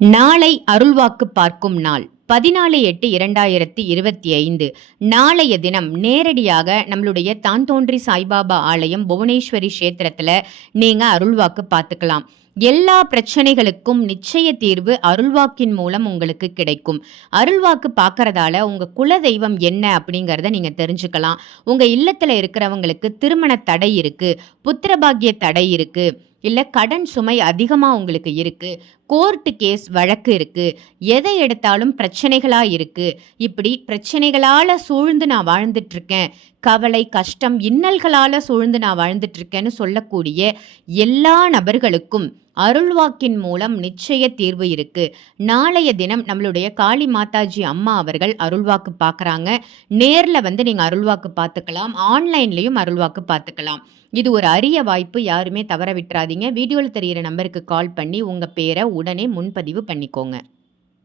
நாளை அருள்வாக்கு பார்க்கும் நாள். பதினாலு எட்டு இரண்டாயிரத்தி இருபத்தி ஐந்து. நாளைய தினம் நேரடியாக நம்மளுடைய தான் தோன்றி சாய்பாபா ஆலயம் புவனேஸ்வரி கஷேத்திரத்தில் நீங்கள் அருள்வாக்கு பார்த்துக்கலாம். எல்லா பிரச்சனைகளுக்கும் நிச்சய தீர்வு அருள்வாக்கின் மூலம் உங்களுக்கு கிடைக்கும். அருள்வாக்கு பார்க்கறதால உங்க குல தெய்வம் என்ன அப்படிங்கிறத நீங்க தெரிஞ்சுக்கலாம். உங்க இல்லத்துல இருக்கிறவங்களுக்கு திருமண தடை இருக்கு புத்திரபாகிய தடை இருக்கு இல்லை கடன் சுமை அதிகமாக உங்களுக்கு இருக்குது கோர்ட்டு கேஸ் வழக்கு இருக்குது எதை எடுத்தாலும் பிரச்சனைகளாக இருக்குது இப்படி பிரச்சனைகளால் சூழ்ந்து நான் வாழ்ந்துட்டுருக்கேன். கவலை கஷ்டம் இன்னல்களால் சூழ்ந்து நான் வாழ்ந்துட்டுருக்கேன்னு சொல்லக்கூடிய எல்லா நபர்களுக்கும் அருள்வாக்கின் மூலம் நிச்சய தீர்வு இருக்கு. நாளைய தினம் நம்மளுடைய காளி மாதாஜி அம்மா அவர்கள் அருள்வாக்கு பார்க்குறாங்க நேரில் வந்து நீங்கள் அருள்வாக்கு பார்த்துக்கலாம் ஆன்லைன்லேயும் அருள்வாக்கு பார்த்துக்கலாம் இது ஒரு அரிய வாய்ப்பு. யாருமே தவற விட்டுறாதீங்க. வீடியோவில் தெரிகிற நம்பருக்கு கால் பண்ணி உங்கள் பேரை உடனே முன்பதிவு பண்ணிக்கோங்க.